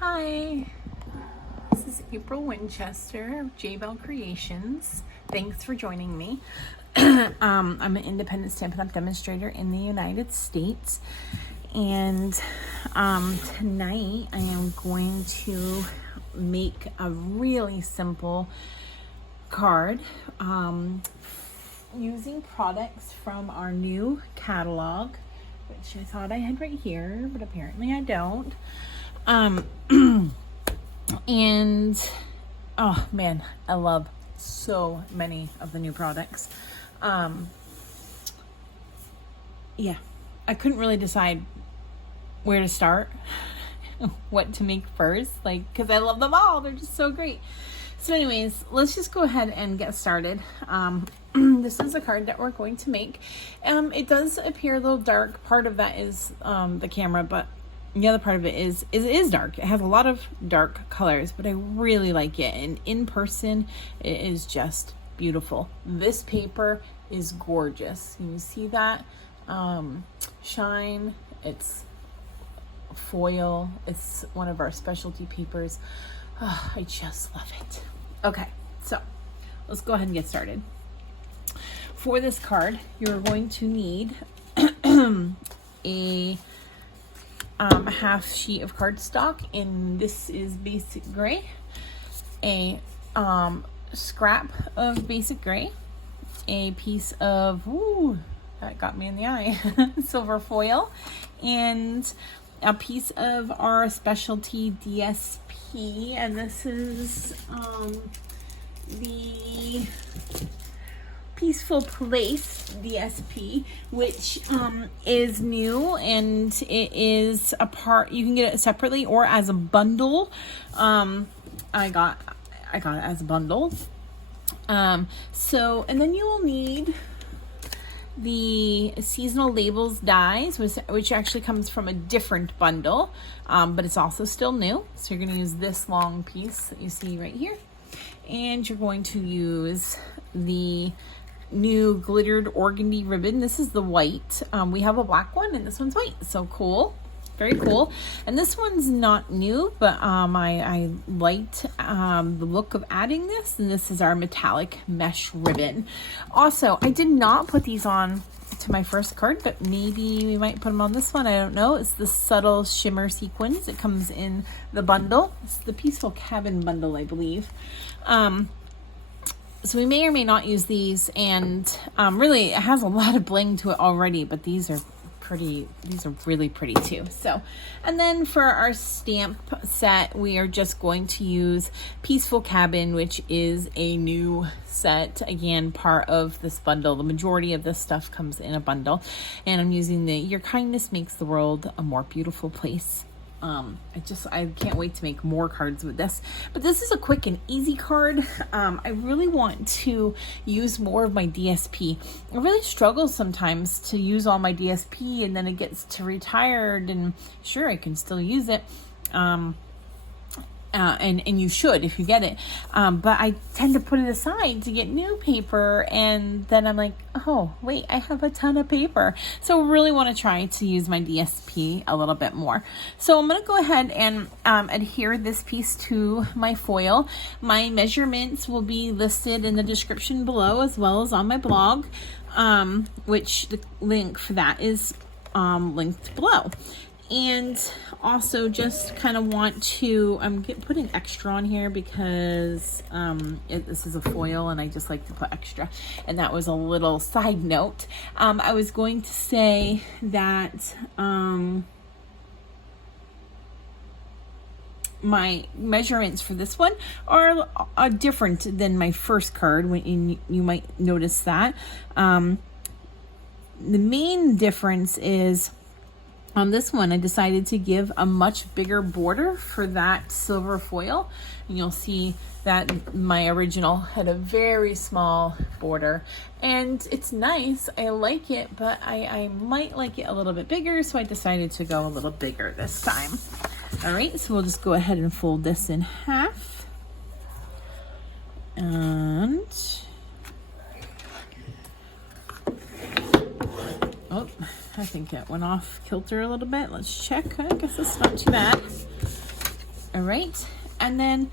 Hi, this is April Winchester of J Bell Creations. Thanks for joining me. I'm an independent Stampin' Up! Demonstrator in the United States, and tonight I am going to make a really simple card using products from our new catalog, which I thought I had right here, but apparently I don't. And oh man, I love so many of the new products. Yeah, I couldn't really decide where to start, what to make first, because I love them all. They're just so great. So anyways, let's just go ahead and get started. This is a card that we're going to make. It does appear a little dark. Part of that is the camera, but the other part of it is dark. It has a lot of dark colors, but I really like it. And in person, it is just beautiful. This paper is gorgeous. You see that shine? It's foil. It's one of our specialty papers. Oh, I just love it. Okay, so let's go ahead and get started. For this card, you're going to need a half sheet of cardstock, and this is basic gray, a scrap of basic gray, a piece of, ooh, that got me in the eye, silver foil, and a piece of our specialty DSP, and this is the Peaceful Place DSP, which is new, and it is a part, you can get it separately or as a bundle. I got it as a bundle. So, and then you will need the seasonal labels dies, which actually comes from a different bundle, but it's also still new. So you're going to use this long piece that you see right here, and you're going to use the new glittered organdy ribbon. This is the white. We have a black one, and this one's white. So cool. Very cool. And this one's not new, but I liked the look of adding this, and this is our metallic mesh ribbon. Also, I did not put these on to my first card, but maybe we might put them on this one. I don't know. It's the subtle shimmer sequins. It comes in the bundle. It's the Peaceful Cabin bundle, I believe. So we may or may not use these, and really it has a lot of bling to it already, but these are pretty, these are really pretty too. So, and then for our stamp set, we are just going to use Peaceful Cabin, which is a new set, again, part of this bundle. The majority of this stuff comes in a bundle, and I'm using the Your Kindness Makes the World a More Beautiful Place. I can't wait to make more cards with this, but this is a quick and easy card. I really want to use more of my DSP. I really struggle sometimes to use all my DSP, and then it gets to retired, and sure, I can still use it. And you should if you get it. But I tend to put it aside to get new paper, and then I'm like, oh, wait, I have a ton of paper. So I really want to try to use my DSP a little bit more. So I'm going to go ahead and adhere this piece to my foil. My measurements will be listed in the description below, as well as on my blog, which the link for that is linked below. And also just kind of want to, I'm putting extra on here because this is a foil and I just like to put extra. And that was a little side note. I was going to say that my measurements for this one are different than my first card. When you might notice that. The main difference is, on this one, I decided to give a much bigger border for that silver foil. And you'll see that my original had a very small border. And it's nice, I like it, but I might like it a little bit bigger, so I decided to go a little bigger this time. All right, so we'll just go ahead and fold this in half. And oh, I think it went off kilter a little bit. Let's check. I guess it's not too bad. right. And then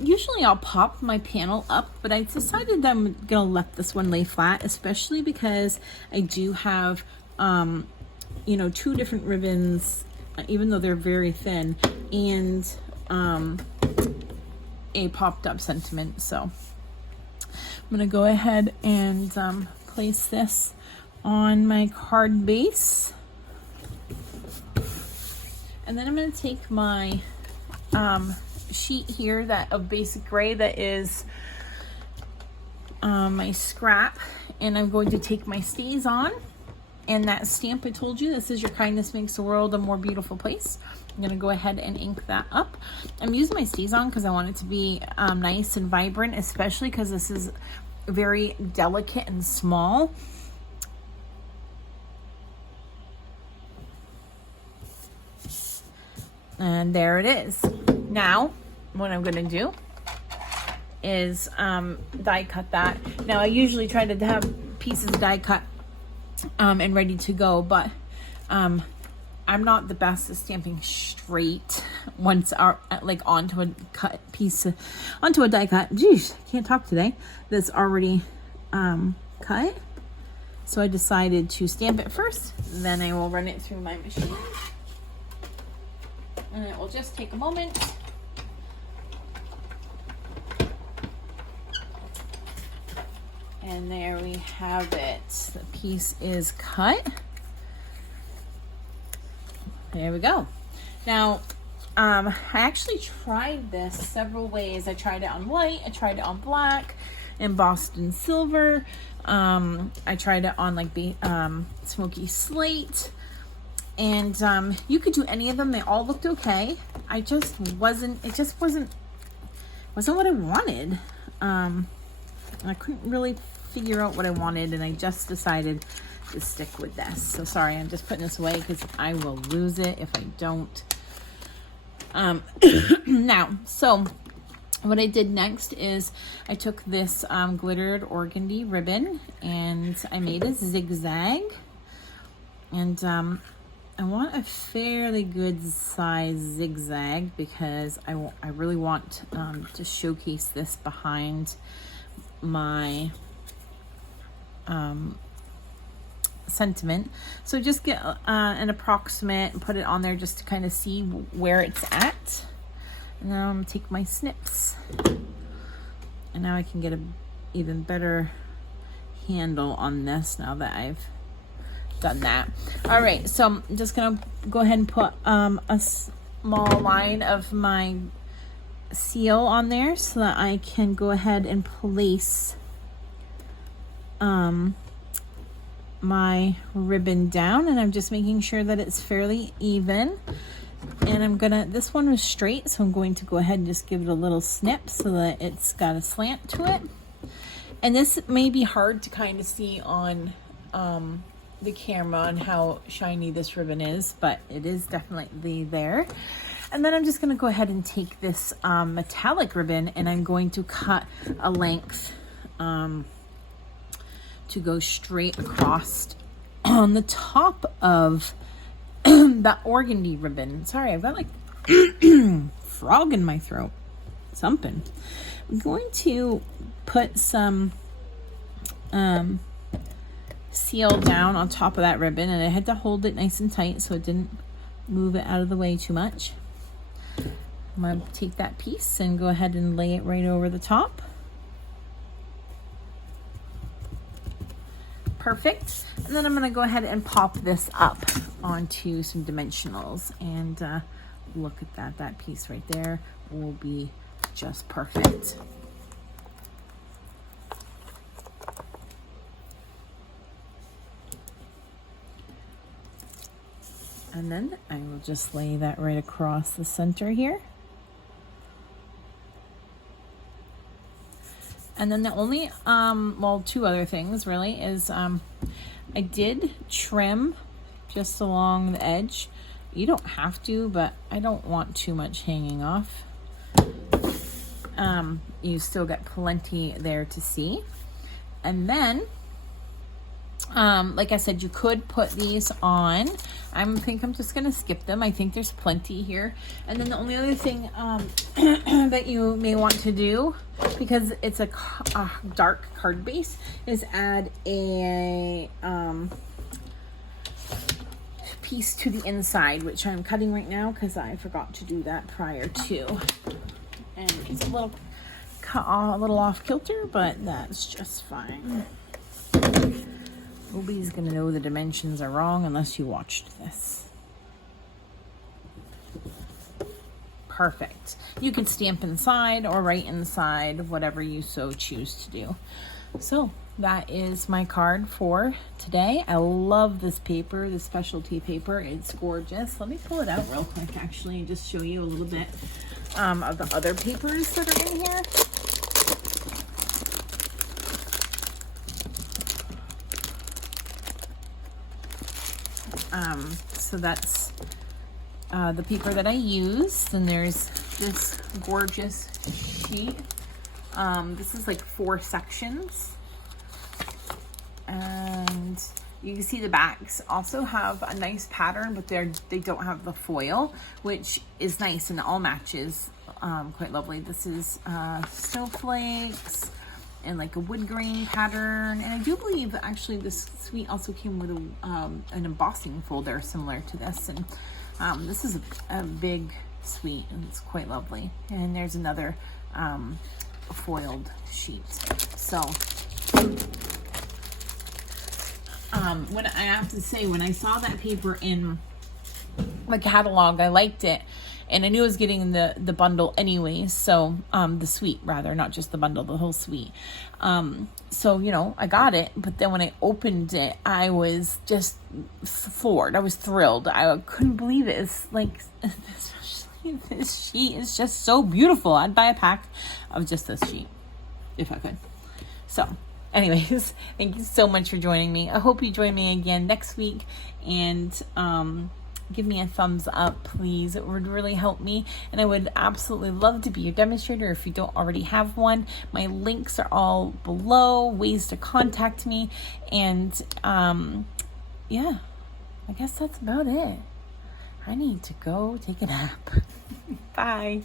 usually I'll pop my panel up, but I decided that I'm gonna let this one lay flat, especially because I do have you know, 2 different ribbons, even though they're very thin, and a popped up sentiment. So I'm gonna go ahead and place this on my card base, and then I'm gonna take my sheet here that of basic gray that is my scrap, and I'm going to take my StazOn and that stamp I told you, this is your kindness makes the world a more beautiful place. I'm gonna go ahead and ink that up. I'm using my StazOn because I want it to be nice and vibrant, especially because this is very delicate and small. And there it is. Now, what I'm gonna do is die cut that. Now, I usually try to have pieces die cut and ready to go, but I'm not the best at stamping straight once like onto a cut piece, onto a die cut. Geez, I can't talk today. That's already cut. So I decided to stamp it first, then I will run it through my machine, and it will just take a moment. And there we have it. The piece is cut. There we go. Now, I actually tried this several ways. I tried it on white, I tried it on black, embossed silver. I tried it on like smoky slate. And you could do any of them. They all looked okay. It just wasn't what I wanted. I couldn't really figure out what I wanted, and I just decided to stick with this. So sorry, I'm just putting this away because I will lose it if I don't. Now, so what I did next is I took this glittered organdy ribbon and I made a zigzag, and I want a fairly good size zigzag because I really want to showcase this behind my sentiment. So just get an approximate and put it on there just to kind of see where it's at. And now I'm gonna take my snips, and now I can get a even better handle on this now that I've done that. All right, so I'm just gonna go ahead and put a small line of my seal on there so that I can go ahead and place my ribbon down, and I'm just making sure that it's fairly even. And this one was straight, so I'm going to go ahead and just give it a little snip so that it's got a slant to it. And this may be hard to kind of see on the camera on how shiny this ribbon is, but it is definitely there. And then I'm just going to go ahead and take this metallic ribbon, and I'm going to cut a length to go straight across on the top of that organdy ribbon. Sorry, I've got like frog in my throat. Something. I'm going to put some seal down on top of that ribbon, and I had to hold it nice and tight so it didn't move it out of the way too much. I'm going to take that piece and go ahead and lay it right over the top. Perfect. And then I'm going to go ahead and pop this up onto some dimensionals, and look at that. That piece right there will be just perfect. And then I will just lay that right across the center here. And then the only, well, 2 other things really is I did trim just along the edge. You don't have to, but I don't want too much hanging off. You still got plenty there to see. And then Like I said, you could put these on. I think I'm just gonna skip them. I think there's plenty here. And then the only other thing that you may want to do, because it's a dark card base, is add a piece to the inside, which I'm cutting right now because I forgot to do that prior to. And it's a little off kilter, but that's just fine. Nobody's gonna know the dimensions are wrong unless you watched this. Perfect. You can stamp inside or write inside, whatever you so choose to do. So that is my card for today. I love this paper, this specialty paper. It's gorgeous. Let me pull it out real quick actually and just show you a little bit of the other papers that are in here. So that's the paper that I use. And there's this gorgeous sheet. This is like 4 sections. And you can see the backs also have a nice pattern, but they don't have the foil, which is nice and all matches quite lovely. This is snowflakes and like a wood grain pattern, and I do believe actually this suite also came with an embossing folder similar to this, and this is a big suite and it's quite lovely. And there's another foiled sheet. So when I have to say, when I saw that paper in my catalog, I liked it. And I knew I was getting the bundle anyways, so the suite rather, not just the bundle, the whole suite. So, you know, I got it, but then when I opened it, I was just floored. I was thrilled. I couldn't believe it. It's like, this sheet is just so beautiful. I'd buy a pack of just this sheet if I could. So anyways, thank you so much for joining me. I hope you join me again next week, and give me a thumbs up, please. It would really help me, and I would absolutely love to be your demonstrator if you don't already have one. My links are all below, ways to contact me, and yeah, I guess that's about it. I need to go take a nap. Bye.